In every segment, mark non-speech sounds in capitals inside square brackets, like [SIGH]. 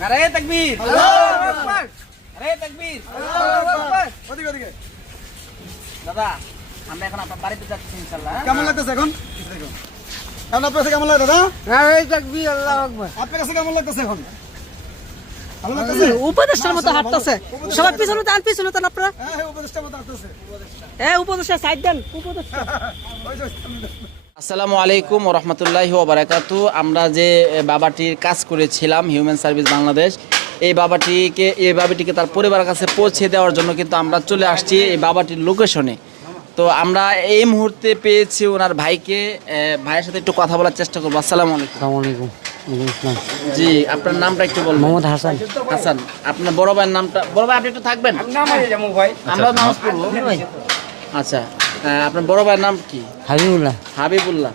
নারে তাকবীর। তাকবীর। ওদিকে ওদিকে। দাদা আমরা এখন আপনার বাড়িতে যাচ্ছি ইনশাআল্লাহ? কেমন লাগতেছে এখন? এখন আপনার কাছে কেমন লাগে দাদা? নারে তাকবীর আল্লাহু আকবার। আপনার কাছে কেমন লাগতেছে এখন? ভালো লাগতেছে? উপদেষ্টার মতো হাঁটতেছে। সবাই পিছনে টান পিছনে টান আপনারা? হ্যাঁ হ্যাঁ উপদেশটা মতো আসতেছে হ্যাঁ উপদেষ্টা সাইড দেন। উপদেষ্টা। [LAUGHS] আসসালামু আলাইকুম রহমতুল্লাহি ওবরাকাতু। আমরা যে বাবাটির কাজ করেছিলাম হিউম্যান সার্ভিস বাংলাদেশ এই বাবাটিকে এই বাবাটিকে তার পরিবারের কাছে পৌঁছে দেওয়ার জন্য কিন্তু আমরা চলে আসছি এই বাবাটির লোকেশনে তো আমরা এই মুহূর্তে পেয়েছি ওনার ভাইকে ভাইয়ের সাথে একটু কথা বলার চেষ্টা করব। আসসালামু আলাইকুম। ওয়ালাইকুম জি আপনার নামটা একটু বলবেন। মোহাম্মদ হাসান। হাসান আপনার বড় ভাইয়ের নামটা বড় ভাই আপনি একটু থাকবেন? আমরা নামাজ পড়ব আচ্ছা। আপনার বড় ভাইয়ের নাম কি? হাবিবুল্লাহ। হাবিবুল্লাহ।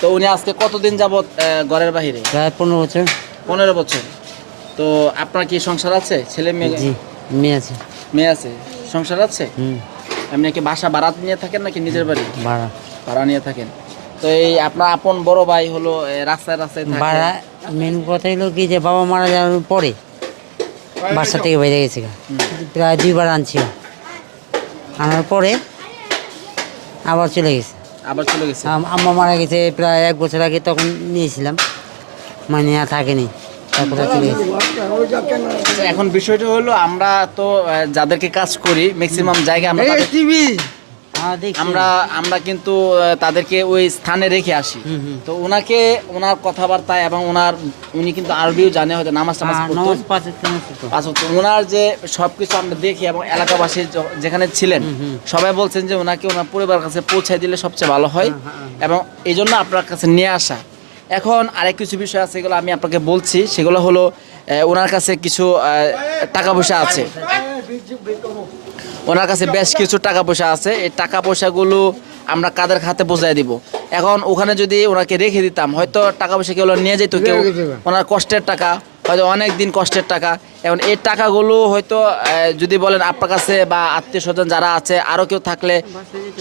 তো উনি আজকে কতদিন আহ, ঘরের বাহিরে? প্রায় পনেরো বছর। পনেরো বছর। তো আপনার কি সংসার আছে? ছেলে মেয়ে? মেয়ে আছে। মেয়ে আছে। সংসার আছে? আপনি কি বাসা ভাড়া নিয়ে থাকেন নাকি নিজের বাড়ি? ভাড়া। ভাড়া নিয়ে থাকেন। তো এই আপনার আপন বড় ভাই হলো রাস্তায় রাস্তায় ভাড়া মেন কথা হলো কি যে বাবা মারা যাওয়ার পরে বাসা থেকে বেরিয়ে গেছে প্রায় দুইবার আনছিল। আনার পরে আবার চলে গেছে। আবার চলে গেছে? আম্মা মারা গেছে প্রায় এক বছর আগে তখন নিয়েছিলাম। মানে আর থাকেনি। তারপরে চলে গেছে। এখন বিষয়টা হলো আমরা তো যাদেরকে কাজ করি ম্যাক্সিমাম জায়গায় আমরা আমরা আমরা কিন্তু তাদেরকে ওই স্থানে রেখে আসি। তো ওনাকে ওনার কথাবার্তা এবং ওনার উনি কিন্তু আরবিও জানে হয়তো নামাজ টামাজ হ্যাঁ। ওনার যে সবকিছু আমরা দেখি এবং এলাকাবাসী যেখানে ছিলেন সবাই বলছেন যে ওনাকে ওনার পরিবার কাছে পৌঁছায় দিলে সবচেয়ে ভালো হয় এবং এই জন্য আপনার কাছে নিয়ে আসা। এখন আরেক কিছু বিষয় আছে এগুলো আমি আপনাকে বলছি। সেগুলো হলো আহ, ওনার কাছে কিছু আহ, টাকা পয়সা আছে। ওনার কাছে বেশ কিছু টাকা পয়সা আছে। এই টাকা পয়সাগুলো আমরা কাদের খাতে বোঝাই দিব? এখন ওখানে যদি ওনাকে রেখে দিতাম হয়তো টাকা পয়সা কেউ নিয়ে যেত কেউ। ওনার কষ্টের টাকা হয়তো অনেক দিন কষ্টের টাকা। এখন এই টাকাগুলো হয়তো যদি বলেন আপনার কাছে বা আত্মীয় স্বজন যারা আছে আরও কেউ থাকলে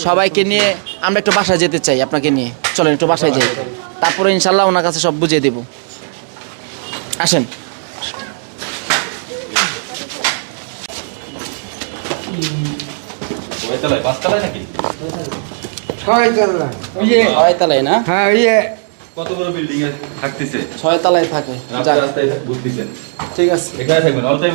সবাইকে নিয়ে আমরা একটু বাসায় যেতে চাই আপনাকে নিয়ে। চলেন একটু বাসায় যাই। তারপরে ইনশাল্লাহ ওনার কাছে সব বুঝিয়ে দেব। আসেন। কয়তলায় পাঁচতলায় নাকি? তলায় না? কত বড় বিল্ডিং এ থাকতেছে? ছয় তলায় থাকে রাস্তায় রাস্তায় বুঝতেছেন। ঠিক আছে। এখানে থাকবেন অল টাইম